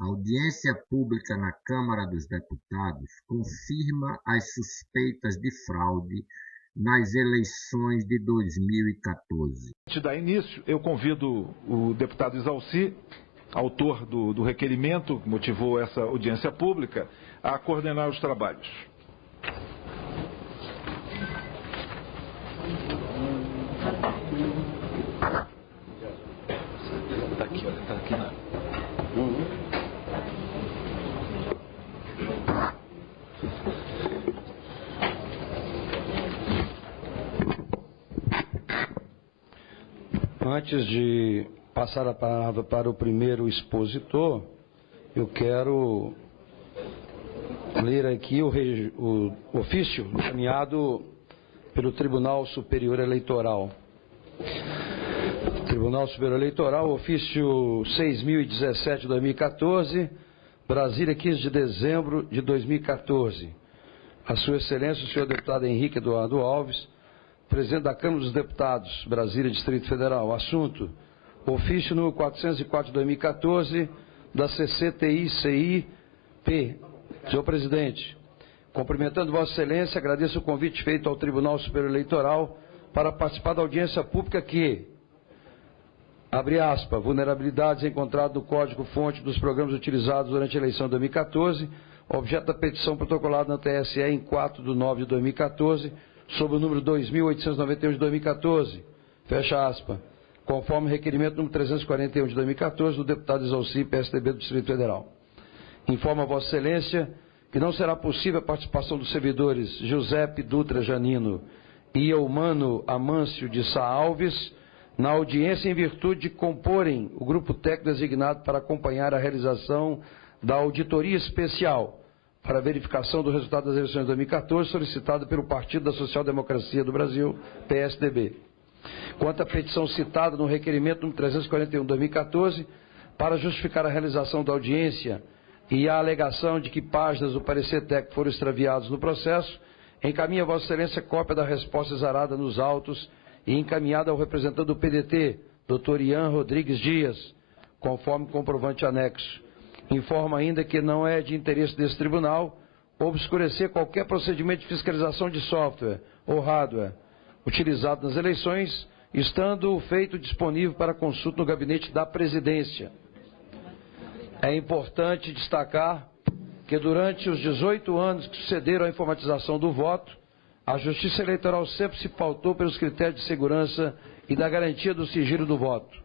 A audiência pública na Câmara dos Deputados confirma as suspeitas de fraude nas eleições de 2014. Antes de dar início, eu convido o deputado Isalci, autor do requerimento que motivou essa audiência pública, a coordenar os trabalhos. Está aqui, olha, está aqui na... Antes de passar a palavra para o primeiro expositor, eu quero ler aqui o ofício encaminhado pelo Tribunal Superior Eleitoral. Tribunal Superior Eleitoral, ofício 6.017 de 2014, Brasília, 15 de dezembro de 2014. A Sua Excelência, o senhor deputado Henrique Eduardo Alves, presidente da Câmara dos Deputados, Brasília, Distrito Federal. Assunto: ofício número 404 de 2014, da CCTI-CI-P. Senhor presidente, cumprimentando Vossa Excelência, agradeço o convite feito ao Tribunal Superior Eleitoral para participar da audiência pública que, abre aspas, vulnerabilidades encontradas no código-fonte dos programas utilizados durante a eleição de 2014, objeto da petição protocolada na TSE em 4 de 9 de 2014, sob o número 2.891 de 2014, fecha aspas, conforme o requerimento número 341 de 2014 do deputado Isalci, PSDB do Distrito Federal. Informa a Vossa Excelência que não será possível a participação dos servidores Giuseppe Dutra Janino e Eumano Amâncio de Sá Alves na audiência em virtude de comporem o grupo técnico designado para acompanhar a realização da auditoria especial para a verificação do resultado das eleições de 2014, solicitado pelo Partido da Social Democracia do Brasil, PSDB. Quanto à petição citada no requerimento número 341 de 2014, para justificar a realização da audiência e a alegação de que páginas do parecer técnico foram extraviadas no processo, encaminha a Vossa Excelência cópia da resposta exarada nos autos e encaminhada ao representante do PDT, Dr. Ian Rodrigues Dias, conforme comprovante anexo. Informa ainda que não é de interesse desse tribunal obscurecer qualquer procedimento de fiscalização de software ou hardware utilizado nas eleições, estando o feito disponível para consulta no gabinete da presidência. É importante destacar que durante os 18 anos que sucederam à informatização do voto, a Justiça Eleitoral sempre se pautou pelos critérios de segurança e da garantia do sigilo do voto.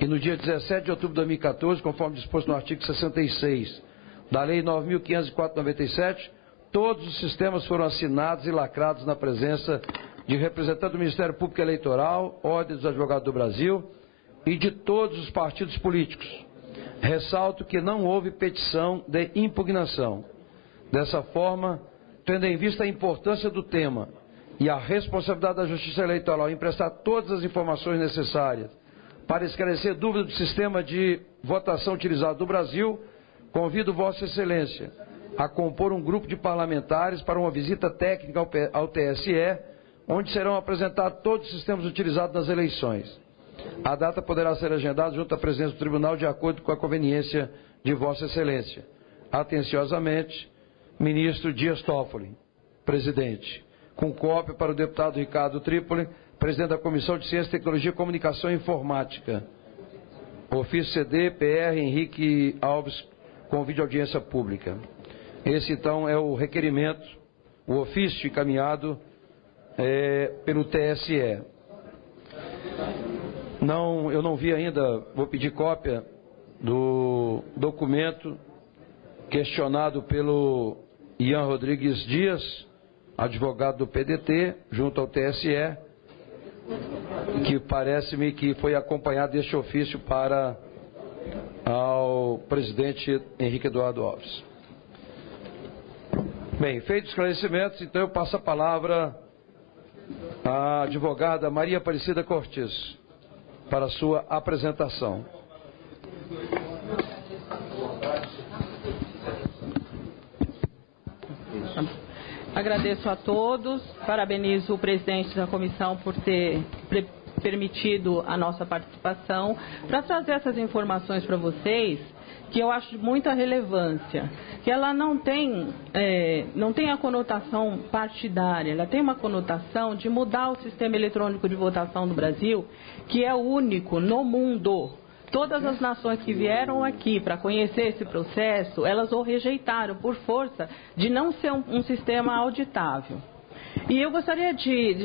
E no dia 17 de outubro de 2014, conforme disposto no artigo 66 da Lei 9.504/97, todos os sistemas foram assinados e lacrados na presença de representantes do Ministério Público Eleitoral, Ordem dos Advogados do Brasil e de todos os partidos políticos. Ressalto que não houve petição de impugnação. Dessa forma, tendo em vista a importância do tema e a responsabilidade da Justiça Eleitoral em prestar todas as informações necessárias para esclarecer dúvidas do sistema de votação utilizado no Brasil, convido Vossa Excelência a compor um grupo de parlamentares para uma visita técnica ao TSE, onde serão apresentados todos os sistemas utilizados nas eleições. A data poderá ser agendada junto à presidência do Tribunal de acordo com a conveniência de Vossa Excelência. Atenciosamente, Ministro Dias Toffoli, presidente. Com cópia para o deputado Ricardo Trípoli, presidente da Comissão de Ciência, Tecnologia, Comunicação e Informática. Ofício CD, PR, Henrique Alves, com vídeo audiência pública. Esse, então, é o requerimento, o ofício encaminhado pelo TSE. Eu não vi ainda, vou pedir cópia do documento questionado pelo Ian Rodrigues Dias, advogado do PDT, junto ao TSE, que parece-me que foi acompanhado deste ofício para ao presidente Henrique Eduardo Alves. Bem, feitos os esclarecimentos, então eu passo a palavra à advogada Maria Aparecida Cortes para a sua apresentação. Agradeço a todos, parabenizo o presidente da comissão por ter permitido a nossa participação para trazer essas informações para vocês que eu acho de muita relevância, que ela não tem a conotação partidária, ela tem uma conotação de mudar o sistema eletrônico de votação do Brasil, que é o único no mundo. Todas as nações que vieram aqui para conhecer esse processo, elas o rejeitaram por força de não ser um sistema auditável. E eu gostaria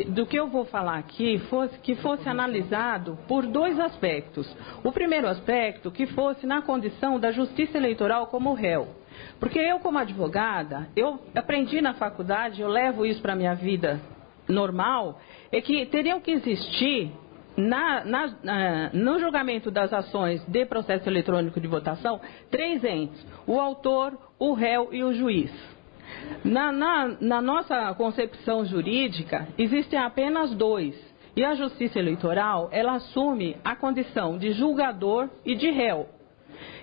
do que eu vou falar aqui, que fosse analisado por dois aspectos. O primeiro aspecto, que fosse na condição da justiça eleitoral como réu. Porque eu, como advogada, eu aprendi na faculdade, eu levo isso para a minha vida normal, é que teriam que existir, no julgamento das ações de processo eletrônico de votação, 3 entes: o autor, o réu e o juiz. Na nossa concepção jurídica, existem apenas 2. E a Justiça Eleitoral, ela assume a condição de julgador e de réu.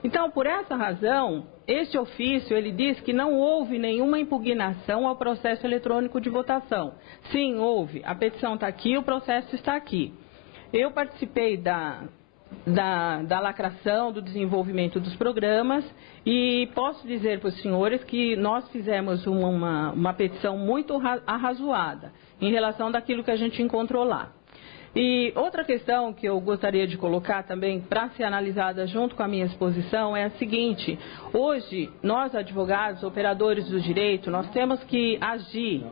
Então, por essa razão, este ofício, ele diz que não houve nenhuma impugnação ao processo eletrônico de votação. Sim, houve. A petição está aqui, o processo está aqui. Eu participei da lacração, do desenvolvimento dos programas, e posso dizer para os senhores que nós fizemos uma petição muito arrazoada em relação daquilo que a gente encontrou lá. E outra questão que eu gostaria de colocar também para ser analisada junto com a minha exposição é a seguinte: hoje, nós advogados, operadores do direito, nós temos que agir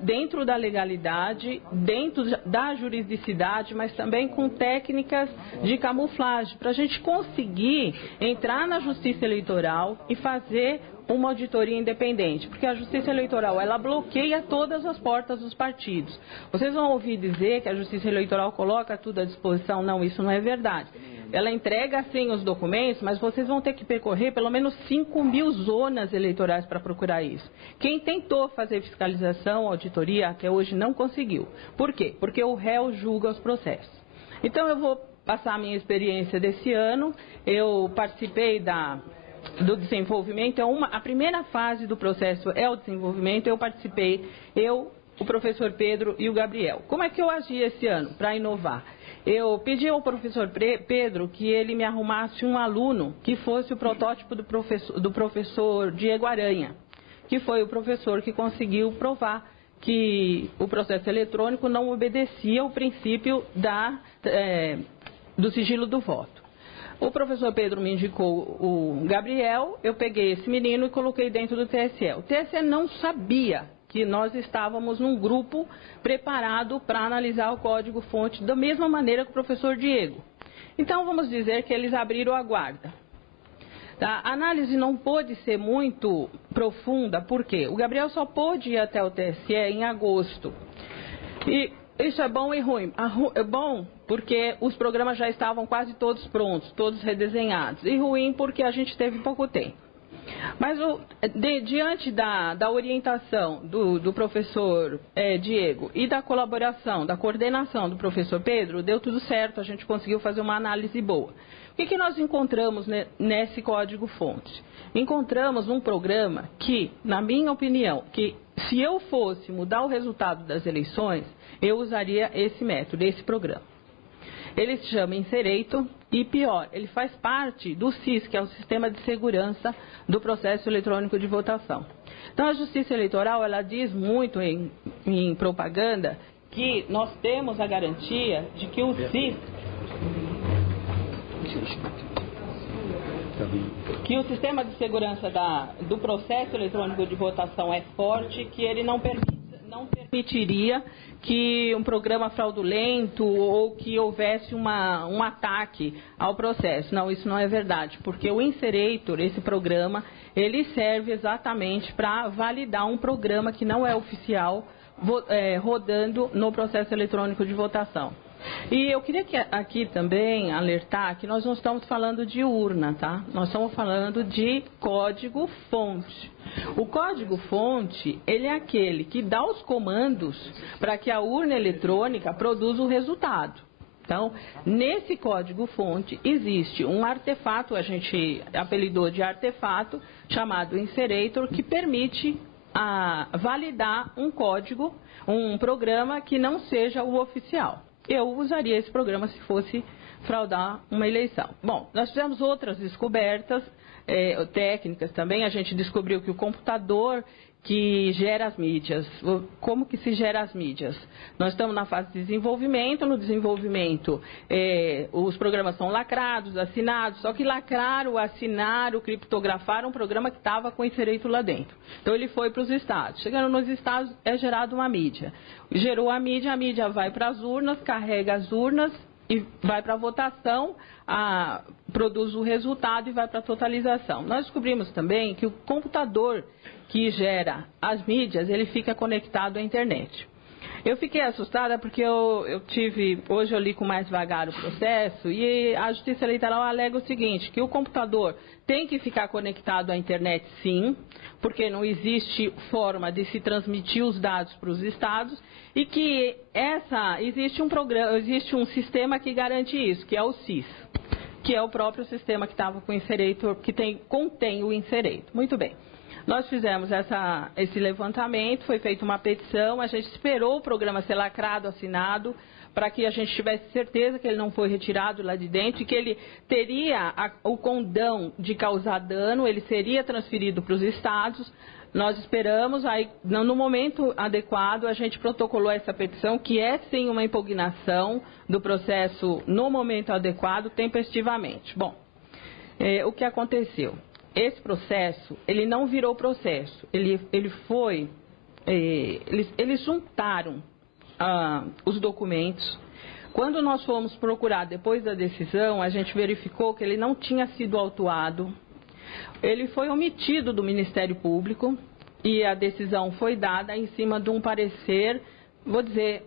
dentro da legalidade, dentro da juridicidade, mas também com técnicas de camuflagem, para a gente conseguir entrar na justiça eleitoral e fazer uma auditoria independente, porque a Justiça Eleitoral, ela bloqueia todas as portas dos partidos. Vocês vão ouvir dizer que a Justiça Eleitoral coloca tudo à disposição. Não, isso não é verdade. Ela entrega sim os documentos, mas vocês vão ter que percorrer pelo menos 5.000 zonas eleitorais para procurar isso. Quem tentou fazer fiscalização, auditoria, até hoje não conseguiu. Por quê? Porque o réu julga os processos. Então eu vou passar a minha experiência desse ano. Eu participei do desenvolvimento. A primeira fase do processo é o desenvolvimento. Eu participei, o professor Pedro e o Gabriel. Como é que eu agi esse ano para inovar? Eu pedi ao professor Pedro que ele me arrumasse um aluno que fosse o protótipo do professor Diego Aranha, que foi o professor que conseguiu provar que o processo eletrônico não obedecia ao princípio do sigilo do voto. O professor Pedro me indicou o Gabriel, eu peguei esse menino e coloquei dentro do TSE. O TSE não sabia que nós estávamos num grupo preparado para analisar o código-fonte da mesma maneira que o professor Diego. Então, vamos dizer que eles abriram a guarda. A análise não pôde ser muito profunda, por quê? O Gabriel só pôde ir até o TSE em agosto. E isso é bom e ruim. É bom porque os programas já estavam quase todos prontos, todos redesenhados. E ruim porque a gente teve pouco tempo. Mas diante da orientação do professor Diego e da colaboração, da coordenação do professor Pedro, deu tudo certo, a gente conseguiu fazer uma análise boa. O que nós encontramos nesse código-fonte? Encontramos um programa que, na minha opinião, que se eu fosse mudar o resultado das eleições, eu usaria esse método, esse programa. Ele se chama Inserator e, pior, ele faz parte do SIS, que é o Sistema de Segurança do Processo Eletrônico de Votação. Então, a Justiça Eleitoral, ela diz muito em propaganda que nós temos a garantia de que o SIS, que o Sistema de Segurança do Processo Eletrônico de Votação é forte, que ele não permitiria que um programa fraudulento ou que houvesse um ataque ao processo. Não, isso não é verdade, porque o Inserator, esse programa, ele serve exatamente para validar um programa que não é oficial rodando no processo eletrônico de votação. E eu queria aqui também alertar que nós não estamos falando de urna, tá? Nós estamos falando de código-fonte. O código-fonte, ele é aquele que dá os comandos para que a urna eletrônica produza o resultado. Então, nesse código-fonte existe um artefato, a gente apelidou de artefato, chamado Inserator, que permite validar um código, um programa que não seja o oficial. Eu usaria esse programa se fosse fraudar uma eleição. Bom, nós fizemos outras descobertas técnicas também. A gente descobriu que o computador que gera as mídias, como que se gera as mídias? Nós estamos na fase de desenvolvimento. No desenvolvimento, os programas são lacrados, assinados, só que lacraram, assinaram, criptografaram um programa que estava com insereito lá dentro. Então ele foi para os estados. Chegando nos estados, é gerada uma mídia. Gerou a mídia vai para as urnas, carrega as urnas e vai para a votação, produz o resultado e vai para a totalização. Nós descobrimos também que o computador que gera as mídias, ele fica conectado à internet. Eu fiquei assustada porque hoje eu li com mais vagar o processo e a Justiça Eleitoral alega o seguinte, que o computador tem que ficar conectado à internet sim, porque não existe forma de se transmitir os dados para os estados e que existe um sistema que garante isso, que é o SIS, que é o próprio sistema que estava com o insereito, que contém o insereito. Muito bem. Nós fizemos esse levantamento, foi feita uma petição, a gente esperou o programa ser lacrado, assinado, para que a gente tivesse certeza que ele não foi retirado lá de dentro e que ele teria o condão de causar dano, ele seria transferido para os estados. Nós esperamos, aí no momento adequado a gente protocolou essa petição, que é sim uma impugnação do processo no momento adequado, tempestivamente. Bom, o que aconteceu? Esse processo, ele não virou processo, eles juntaram os documentos. Quando nós fomos procurar depois da decisão, a gente verificou que ele não tinha sido autuado, ele foi omitido do Ministério Público e a decisão foi dada em cima de um parecer, vou dizer,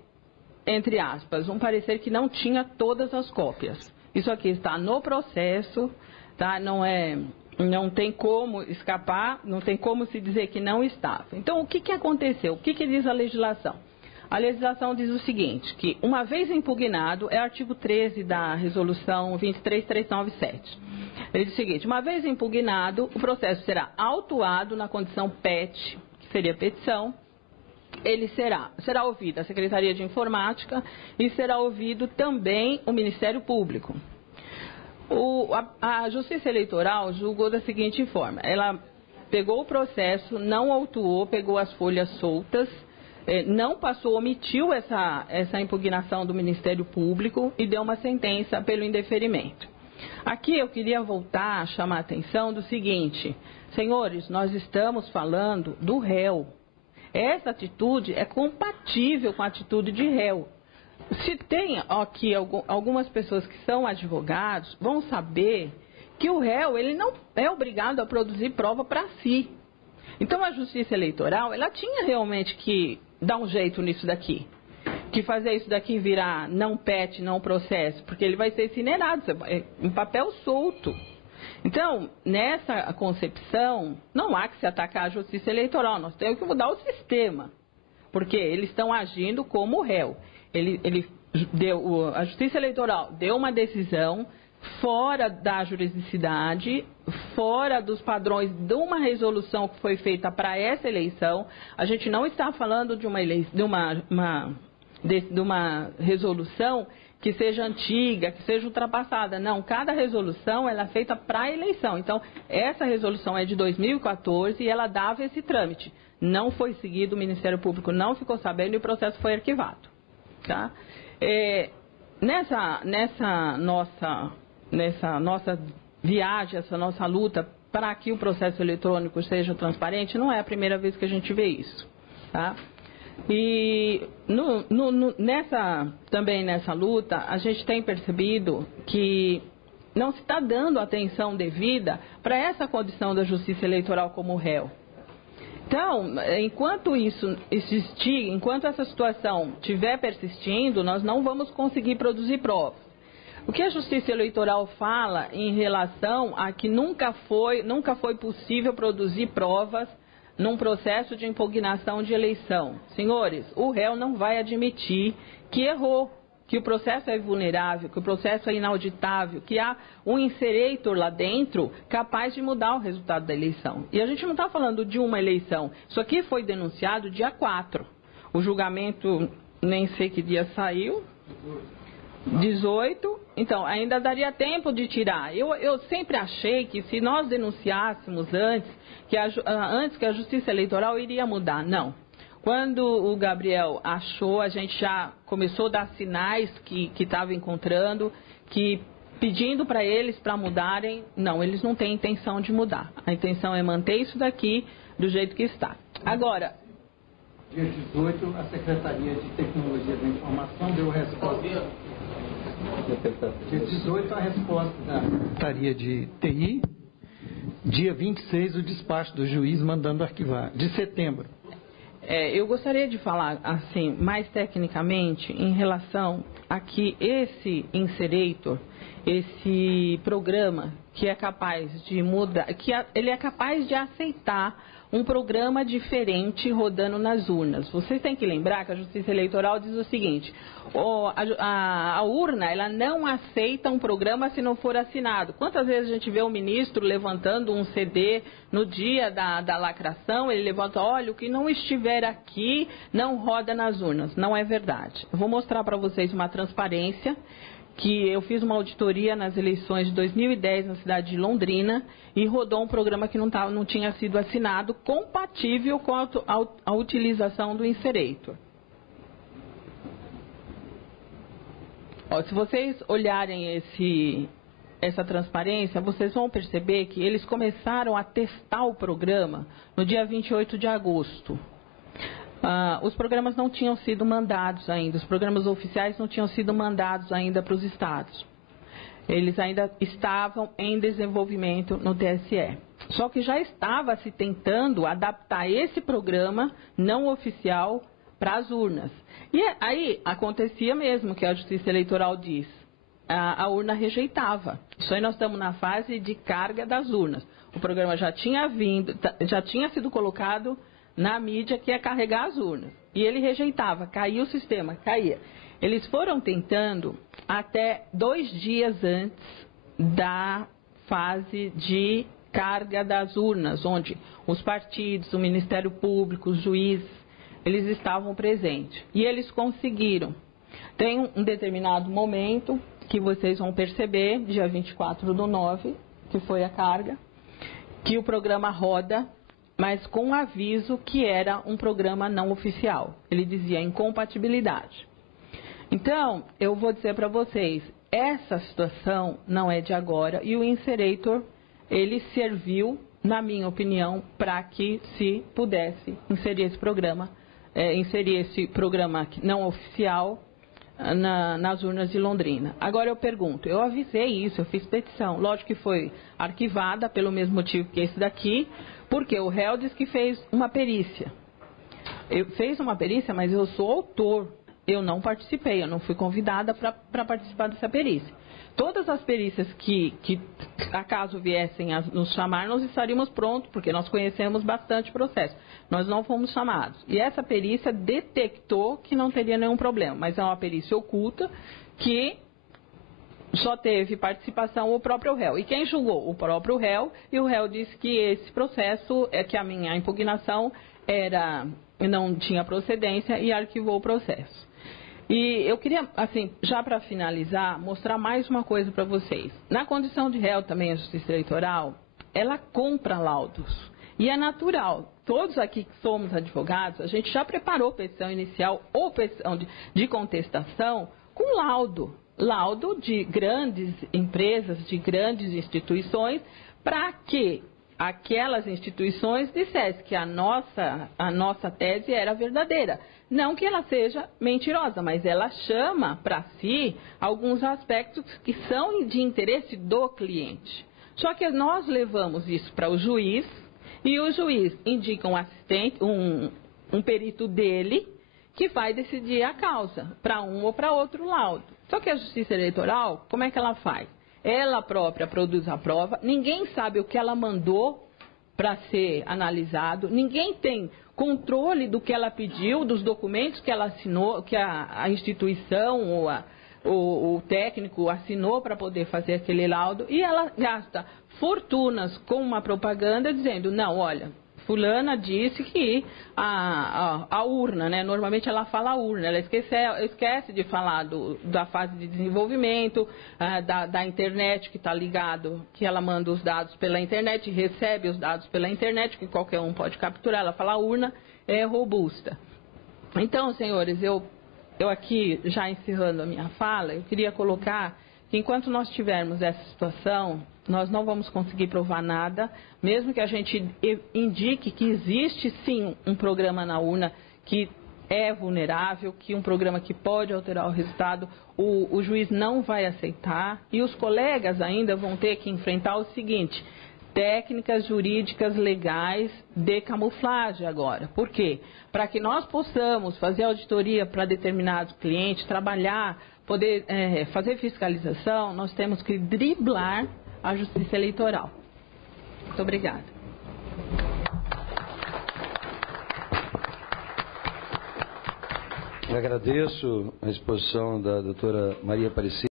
entre aspas, um parecer que não tinha todas as cópias. Isso aqui está no processo, tá? Não tem como escapar, não tem como se dizer que não estava. Então, o que aconteceu? O que diz a legislação? A legislação diz o seguinte, que uma vez impugnado, é o artigo 13 da resolução 23397. Ele diz o seguinte, uma vez impugnado, o processo será autuado na condição PET, que seria petição, ele será ouvido a Secretaria de Informática e será ouvido também o Ministério Público. A Justiça Eleitoral julgou da seguinte forma, ela pegou o processo, não autuou, pegou as folhas soltas, não passou, omitiu essa impugnação do Ministério Público e deu uma sentença pelo indeferimento. Aqui eu queria voltar a chamar a atenção do seguinte, senhores, nós estamos falando do réu. Essa atitude é compatível com a atitude de réu. Se tem aqui algumas pessoas que são advogados, vão saber que o réu ele não é obrigado a produzir prova para si. Então a Justiça Eleitoral ela tinha realmente que dar um jeito nisso daqui, que fazer isso daqui virar não PET, não processo, porque ele vai ser incinerado, em papel solto. Então, nessa concepção, não há que se atacar a Justiça Eleitoral, nós temos que mudar o sistema, porque eles estão agindo como réu. A Justiça Eleitoral deu uma decisão fora da juridicidade, fora dos padrões de uma resolução que foi feita para essa eleição. A gente não está falando de uma resolução que seja antiga, que seja ultrapassada. Não, cada resolução ela é feita para a eleição. Então, essa resolução é de 2014 e ela dava esse trâmite. Não foi seguido, o Ministério Público não ficou sabendo e o processo foi arquivado. Tá? Nessa nossa viagem, essa nossa luta para que o processo eletrônico seja transparente, não é a primeira vez que a gente vê isso. Tá? E também nessa luta, a gente tem percebido que não se está dando atenção devida para essa condição da Justiça Eleitoral como réu. Então, enquanto isso existir, enquanto essa situação estiver persistindo, nós não vamos conseguir produzir provas. O que a Justiça Eleitoral fala em relação a que nunca foi possível produzir provas num processo de impugnação de eleição. Senhores, o réu não vai admitir que errou, que o processo é vulnerável, que o processo é inauditável, que há um insereitor lá dentro capaz de mudar o resultado da eleição. E a gente não está falando de uma eleição. Isso aqui foi denunciado dia 4. O julgamento, nem sei que dia saiu. 18, então ainda daria tempo de tirar. Eu sempre achei que se nós denunciássemos antes que a Justiça Eleitoral iria mudar. Não. Quando o Gabriel achou, a gente já começou a dar sinais que estava encontrando, que pedindo para eles para mudarem. Não, eles não têm intenção de mudar. A intenção é manter isso daqui do jeito que está. Agora, dia 18, a Secretaria de Tecnologia da Informação deu resposta. Dia 18, a resposta da Secretaria de TI. Dia 26, o despacho do juiz mandando arquivar. De setembro. Eu gostaria de falar assim mais tecnicamente em relação a que esse Inserator, esse programa que é capaz de mudar, ele é capaz de aceitar um programa diferente rodando nas urnas. Vocês têm que lembrar que a Justiça Eleitoral diz o seguinte: a urna ela não aceita um programa se não for assinado. Quantas vezes a gente vê o ministro levantando um CD no dia da lacração, ele levanta, olha, o que não estiver aqui não roda nas urnas. Não é verdade. Eu vou mostrar para vocês uma transparência que eu fiz uma auditoria nas eleições de 2010 na cidade de Londrina e rodou um programa que não tinha sido assinado, compatível com a utilização do Inserator. Se vocês olharem essa transparência, vocês vão perceber que eles começaram a testar o programa no dia 28 de agosto. Os programas não tinham sido mandados ainda, os programas oficiais não tinham sido mandados ainda para os estados. Eles ainda estavam em desenvolvimento no TSE. Só que já estava se tentando adaptar esse programa não oficial para as urnas. E aí acontecia mesmo que a Justiça Eleitoral diz, a urna rejeitava. Isso aí nós estamos na fase de carga das urnas. O programa já tinha sido colocado na mídia que ia carregar as urnas. E ele rejeitava, caía o sistema, caía. Eles foram tentando até 2 dias antes da fase de carga das urnas, onde os partidos, o Ministério Público, os juízes, eles estavam presentes. E eles conseguiram. Tem um determinado momento que vocês vão perceber, dia 24/9, que foi a carga, que o programa roda, mas com aviso que era um programa não oficial. Ele dizia incompatibilidade. Então, eu vou dizer para vocês, essa situação não é de agora e o Inserator, ele serviu, na minha opinião, para que se pudesse inserir esse programa não oficial nas urnas de Londrina. Agora eu pergunto, eu avisei isso, eu fiz petição, lógico que foi arquivada pelo mesmo motivo que esse daqui, porque o réu diz que fez uma perícia. Fez uma perícia, mas eu sou autor. Eu não participei, eu não fui convidada para participar dessa perícia. Todas as perícias que acaso viessem a nos chamar, nós estaríamos prontos, porque nós conhecemos bastante o processo. Nós não fomos chamados. E essa perícia detectou que não teria nenhum problema, mas é uma perícia oculta que só teve participação o próprio réu. E quem julgou? O próprio réu, e o réu disse que esse processo, que a minha impugnação não tinha procedência e arquivou o processo. E eu queria, assim, já para finalizar, mostrar mais uma coisa para vocês. Na condição de réu também a Justiça Eleitoral, ela compra laudos. E é natural. Todos aqui que somos advogados, a gente já preparou petição inicial ou petição de contestação com laudo. Laudo de grandes empresas, de grandes instituições, para que aquelas instituições dissessem que a nossa tese era verdadeira. Não que ela seja mentirosa, mas ela chama para si alguns aspectos que são de interesse do cliente. Só que nós levamos isso para o juiz e o juiz indica um assistente, um perito dele, que vai decidir a causa para um ou para outro laudo. Só que a Justiça Eleitoral, como é que ela faz? Ela própria produz a prova, ninguém sabe o que ela mandou para ser analisado, ninguém tem controle do que ela pediu, dos documentos que ela assinou, que a instituição ou o técnico assinou para poder fazer aquele laudo, e ela gasta fortunas com uma propaganda dizendo, não, olha, fulana disse que a urna, né, normalmente ela fala urna, ela esquece de falar da fase de desenvolvimento, da internet que está ligado, que ela manda os dados pela internet, recebe os dados pela internet, que qualquer um pode capturar, ela fala urna, é robusta. Então, senhores, eu aqui, já encerrando a minha fala, eu queria colocar que enquanto nós tivermos essa situação, nós não vamos conseguir provar nada, mesmo que a gente indique que existe sim um programa na urna que é vulnerável, que um programa que pode alterar o resultado, o juiz não vai aceitar e os colegas ainda vão ter que enfrentar o seguinte: técnicas jurídicas legais de camuflagem agora. Por quê? Para que nós possamos fazer auditoria para determinados clientes, trabalhar, poder fazer fiscalização, nós temos que driblar a Justiça Eleitoral. Muito obrigada. Eu agradeço a exposição da doutora Maria Aparecida.